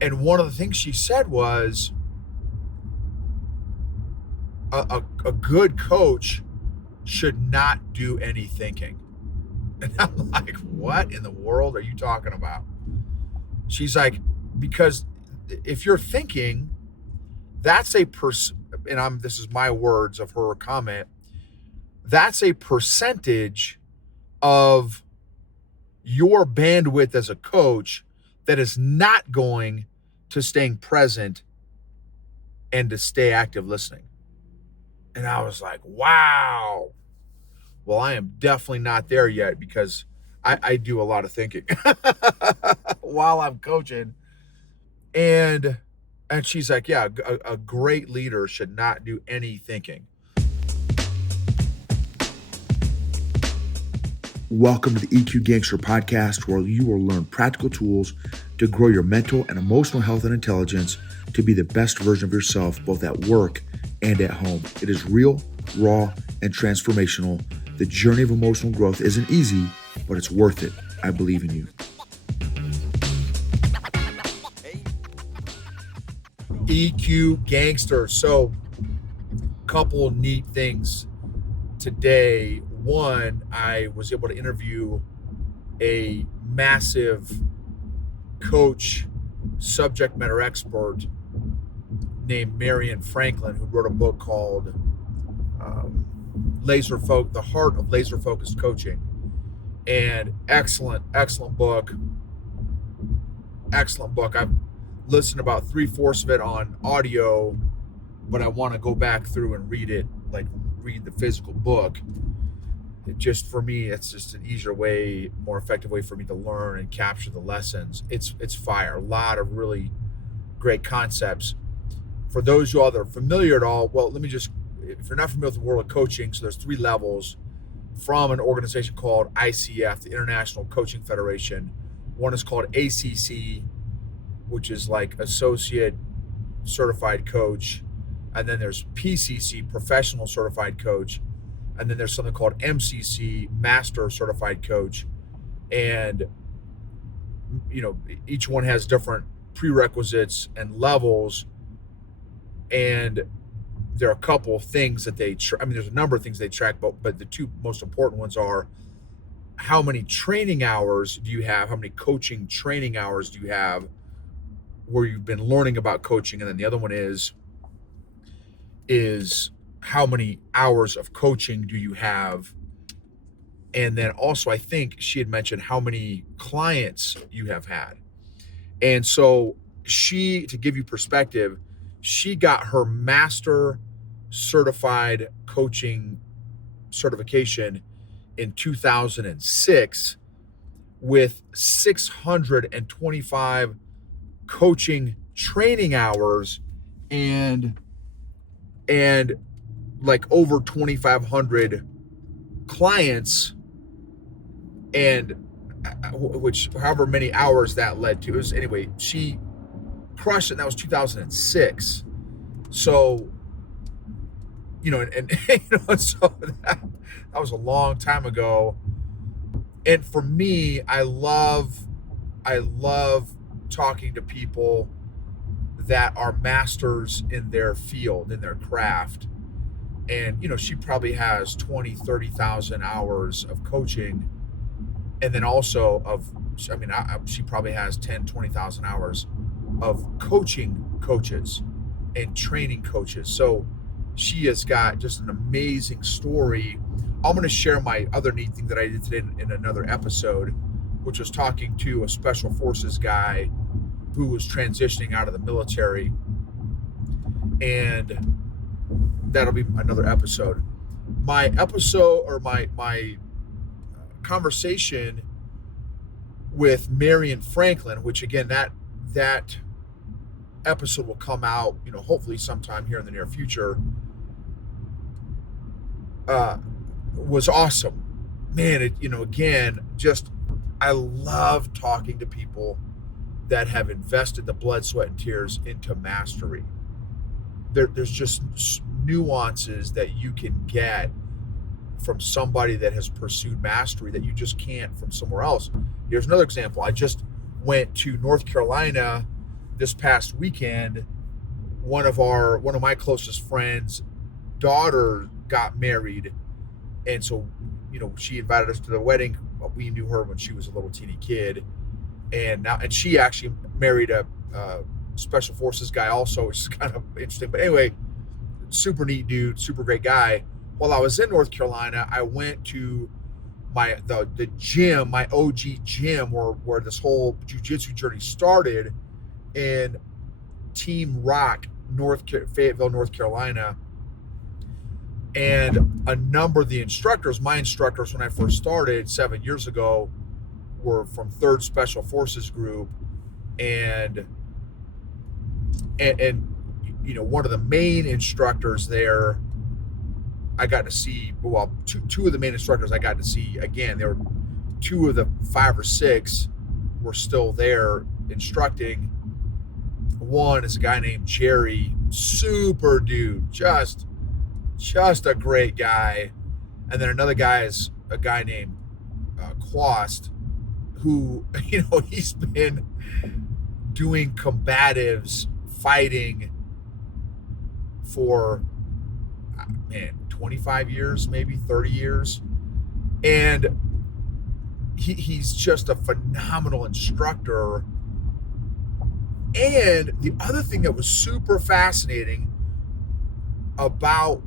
And one of the things she said was a good coach should not do any thinking. And I'm like, what in the world are you talking about? She's like, because if you're thinking, that's this is my words of her comment, that's a percentage of your bandwidth as a coach that is not going to staying present and to stay active listening. And I was like, wow. Well, I am definitely not there yet because I do a lot of thinking while I'm coaching. And she's like, yeah, a great leader should not do any thinking. Welcome to the EQ Gangster podcast, where you will learn practical tools to grow your mental and emotional health and intelligence to be the best version of yourself, both at work and at home. It is real, raw, and transformational. The journey of emotional growth isn't easy, but it's worth it. I believe in you. EQ Gangster. So, couple neat things today. One, I was able to interview a massive coach, subject matter expert named Marion Franklin, who wrote a book called The Heart of Laser Focused Coaching. And excellent book. Excellent book. I've listened about 3/4 of it on audio, but I want to go back through and read it, like read the physical book. For me, it's just an easier way, more effective way for me to learn and capture the lessons. It's fire. A lot of really great concepts. For those of you all that are familiar at all, well, if you're not familiar with the world of coaching, so there's 3 levels from an organization called ICF, the International Coaching Federation. One is called ACC, which is like Associate Certified Coach. And then there's PCC, Professional Certified Coach. And then there's something called MCC, Master Certified Coach. And, each one has different prerequisites and levels. And there are a couple of things that there's a number of things they track, but the 2 most important ones are how many training hours do you have? How many coaching training hours do you have where you've been learning about coaching? And then the other one is how many hours of coaching do you have? And then also, I think she had mentioned how many clients you have had. And so to give you perspective, she got her master certified coaching certification in 2006 with 625 coaching training hours and like over 2,500 clients, and which however many hours that led to. Anyway, she crushed it, and that was 2006. So, so that was a long time ago. And for me, I love talking to people that are masters in their field, in their craft. And, she probably has 20, 30,000 hours of coaching. And then also she probably has 10, 20,000 hours of coaching coaches and training coaches. So she has got just an amazing story. I'm going to share my other neat thing that I did today in another episode, which was talking to a special forces guy who was transitioning out of the military. And that'll be another episode. My conversation with Marion Franklin, which again, that episode will come out, hopefully sometime here in the near future, was awesome. Man, I love talking to people that have invested the blood, sweat, and tears into mastery. There's just nuances that you can get from somebody that has pursued mastery that you just can't from somewhere else. Here's another example. I just went to North Carolina this past weekend, one of my closest friends' daughter got married, and so she invited us to the wedding. We knew her when she was a little teeny kid, and she actually married a special forces guy also, which is kind of interesting. But anyway, super neat dude, super great guy. While I was in North Carolina, I went to the gym, my OG gym, where this whole jiu-jitsu journey started, in Team Rock, Fayetteville, North Carolina. And a number of the instructors, my instructors when I first started 7 years ago, were from 3rd Special Forces Group, and one of the main instructors there, I got to see, well, two of the main instructors I got to see again. There were 2 of the 5 or 6 were still there instructing. One is a guy named Jerry, super dude, just a great guy. And then another guy is a guy named Quast, who, he's been doing combatives, fighting for, 25 years, maybe 30 years. And he's just a phenomenal instructor. And the other thing that was super fascinating about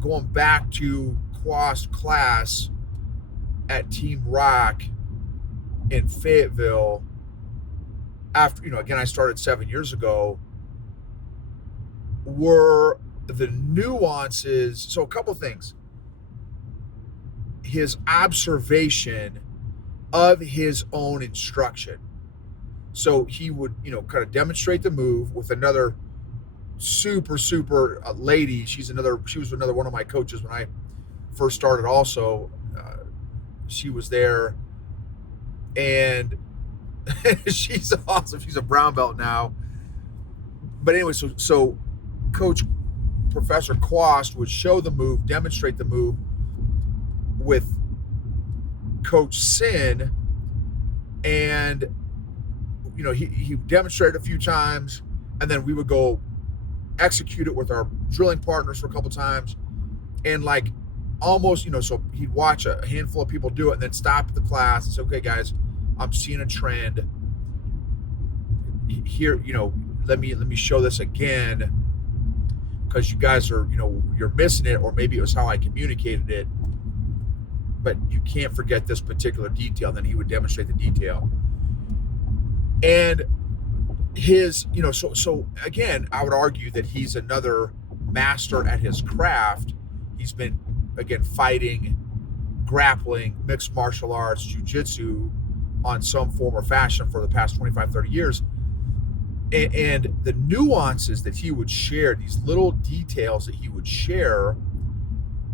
going back to Quast class at Team Rock in Fayetteville, after, again, I started 7 years ago, were the nuances. So a couple things. His observation of his own instruction. So he would, kind of demonstrate the move with another super lady. She was another one of my coaches when I first started also. She was there, and she's awesome. She's a brown belt now. But anyway, so Coach Professor Quast would show the move, demonstrate the move with Coach Sin, and he demonstrated a few times, and then we would go execute it with our drilling partners for a couple times, and almost, so he'd watch a handful of people do it and then stop the class and say, okay guys, I'm seeing a trend here, let me show this again, because you guys are, you're missing it, or maybe it was how I communicated it, but you can't forget this particular detail. And then he would demonstrate the detail. And his, so again, I would argue that he's another master at his craft. He's been, again, fighting, grappling, mixed martial arts, jiu-jitsu on some form or fashion for the past 25, 30 years. And the nuances that he would share, these little details that he would share,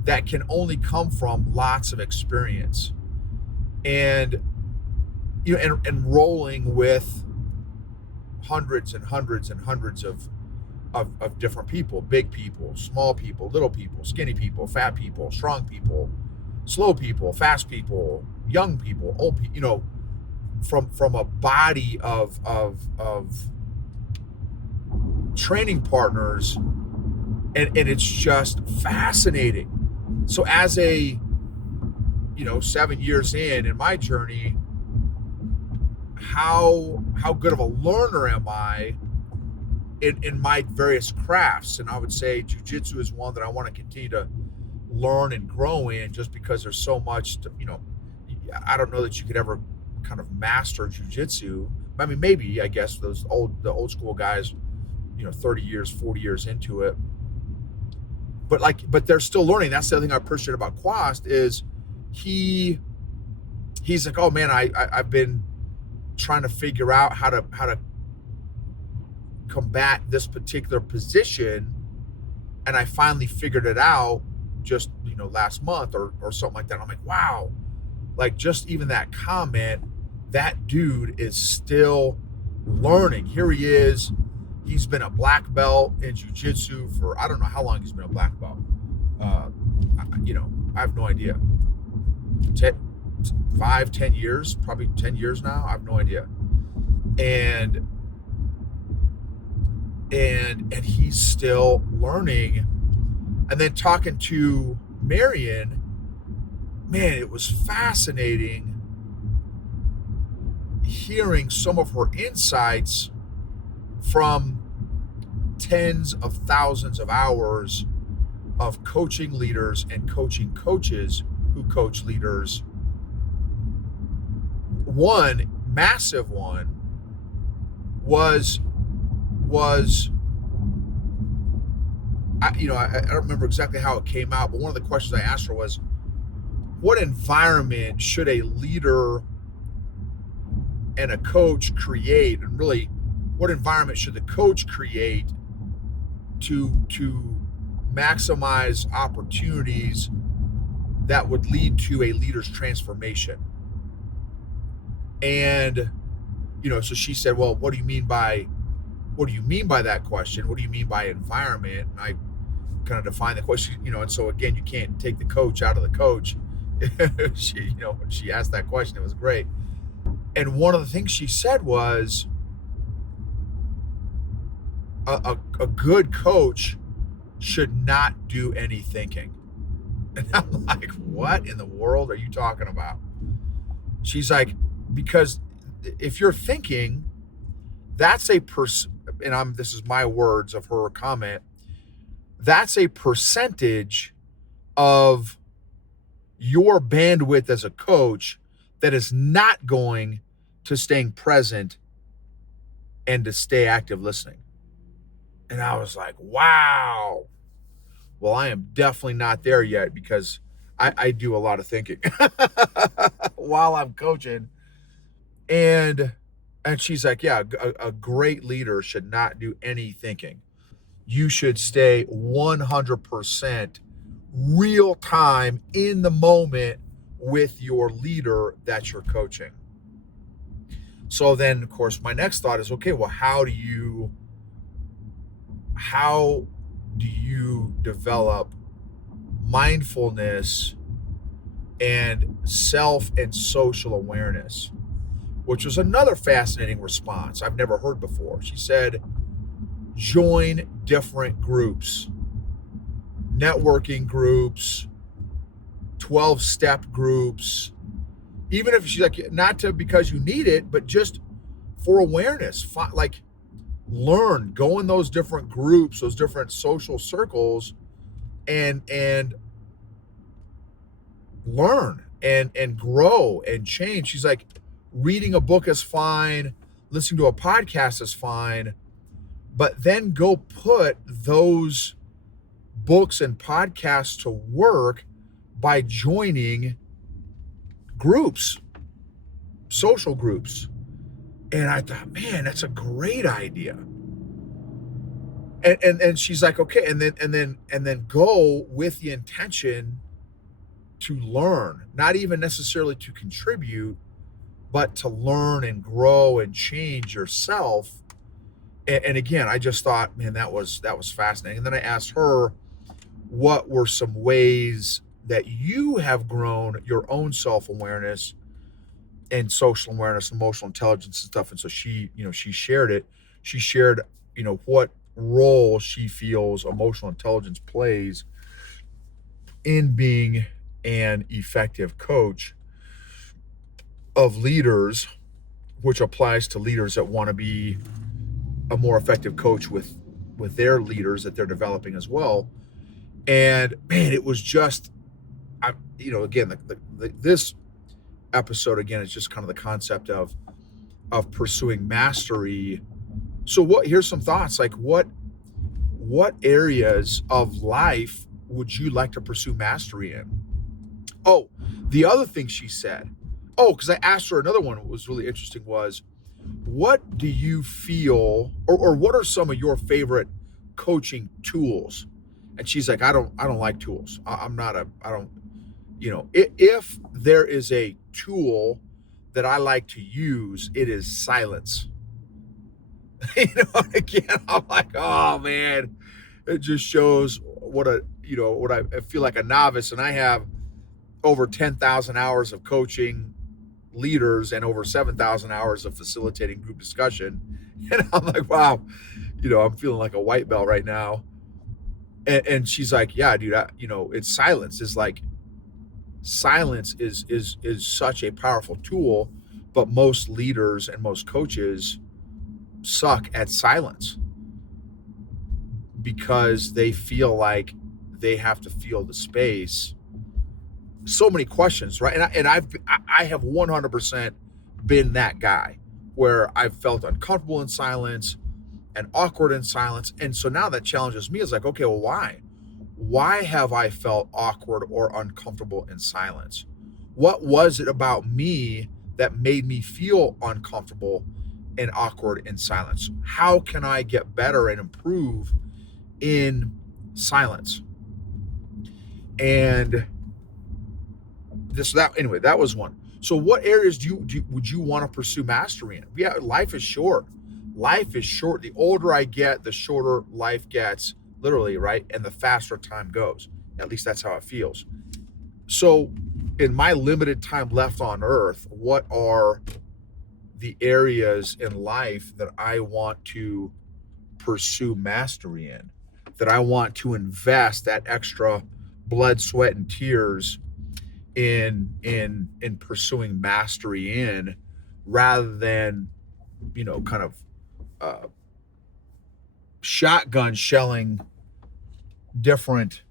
that can only come from lots of experience. And, and rolling with hundreds and hundreds and hundreds of different people, big people, small people, little people, skinny people, fat people, strong people, slow people, fast people, young people, old people, from a body of training partners, and it's just fascinating. So as a 7 years in my journey, how good of a learner am I in my various crafts? And I would say jiu-jitsu is one that I want to continue to learn and grow in, just because there's so much to, I don't know that you could ever kind of master jiu-jitsu. I mean, maybe, I guess, the old school guys, 30 years, 40 years into it. But they're still learning. That's the other thing I appreciate about Quast is he's like, oh man, I've been trying to figure out how to combat this particular position, and I finally figured it out just last month or something like that. I'm like, wow, just even that comment, that dude is still learning. Here he is. He's been a black belt in jiu-jitsu for, I don't know how long he's been a black belt. I have no idea. 10 years, probably 10 years now. I have no idea. And and he's still learning. And then talking to Marion, man, it was fascinating hearing some of her insights from tens of thousands of hours of coaching leaders and coaching coaches who coach leaders. One massive one was I don't remember exactly how it came out, but one of the questions I asked her was, what environment should a leader and a coach create, and really what environment should the coach create to maximize opportunities that would lead to a leader's transformation? And so she said, well, what do you mean by that question? What do you mean by environment? And I kind of define the question, and so again, you can't take the coach out of the coach. She, when she asked that question, it was great. And one of the things she said was, a good coach should not do any thinking. And I'm like, what in the world are you talking about? She's like, because if you're thinking, that's this is my words of her comment, that's a percentage of your bandwidth as a coach that is not going to staying present and to stay active listening. And I was like, wow. Well, I am definitely not there yet, because I do a lot of thinking while I'm coaching. And she's like, yeah, a great leader should not do any thinking. You should stay 100% real time in the moment with your leader that you're coaching. So then, of course, my next thought is, okay, well, how do you develop mindfulness and self and social awareness? Which was another fascinating response I've never heard before. She said, join different groups, networking groups, 12-step groups, even if she's like, not to because you need it, but just for awareness. Like, learn, go in those different groups, those different social circles, and learn and grow and change. She's like, reading a book is fine, listening to a podcast is fine, but then go put those books and podcasts to work by joining groups, social groups. And I thought, man, that's a great idea. And she's like, okay, and then go with the intention to learn, not even necessarily to contribute, but to learn and grow and change yourself. And again, I just thought, man, that was fascinating. And then I asked her, what were some ways that you have grown your own self-awareness and social awareness, emotional intelligence and stuff? And so she shared it. She shared, what role she feels emotional intelligence plays in being an effective coach of leaders, which applies to leaders that want to be a more effective coach with their leaders that they're developing as well. And man, it was just, again, this episode again is just kind of the concept of pursuing mastery. So here's some thoughts, like what areas of life would you like to pursue mastery in? Oh, the other thing she said, because I asked her another one that was really interesting, was, what do you feel, or what are some of your favorite coaching tools? And she's like, I don't like tools. If there is a tool that I like to use, it is silence. Again, I'm like, oh man, it just shows what I feel like a novice, and I have over 10,000 hours of coaching leaders and over 7,000 hours of facilitating group discussion. And I'm like, wow, I'm feeling like a white belt right now. And she's like, yeah, dude, it's silence. Is like silence is such a powerful tool, but most leaders and most coaches suck at silence because they feel like they have to feel the space. So many questions, right? I have 100% been that guy where I've felt uncomfortable in silence and awkward in silence. And so now that challenges me is like, okay, well, why? Why have I felt awkward or uncomfortable in silence? What was it about me that made me feel uncomfortable and awkward in silence? How can I get better and improve in silence? And that was one. So what areas would you want to pursue mastery in? Yeah, life is short. Life is short. The older I get, the shorter life gets, literally, right? And the faster time goes. At least that's how it feels. So in my limited time left on earth, what are the areas in life that I want to pursue mastery in? That I want to invest that extra blood, sweat, and tears in pursuing mastery in, rather than kind of uh, shotgun shelling different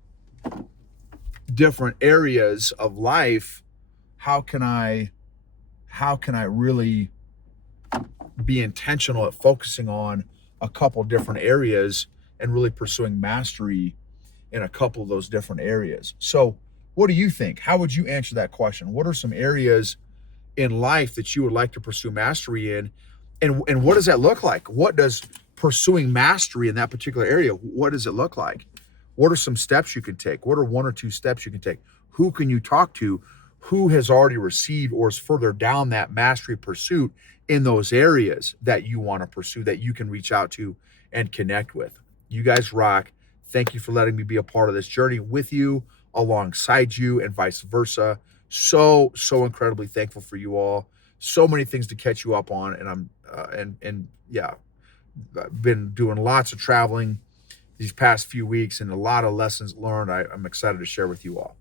areas of life. How can I really be intentional at focusing on a couple different areas and really pursuing mastery in a couple of those different areas? So what do you think? How would you answer that question? What are some areas in life that you would like to pursue mastery in? And what does that look like? What does pursuing mastery in that particular area, what does it look like? What are some steps you can take? What are one or two steps you can take? Who can you talk to? Who has already received or is further down that mastery pursuit in those areas that you want to pursue, that you can reach out to and connect with? You guys rock. Thank you for letting me be a part of this journey with you, alongside you, and vice versa. So incredibly thankful for you all. So many things to catch you up on, and I'm and yeah, I've been doing lots of traveling these past few weeks and a lot of lessons learned I'm excited to share with you all.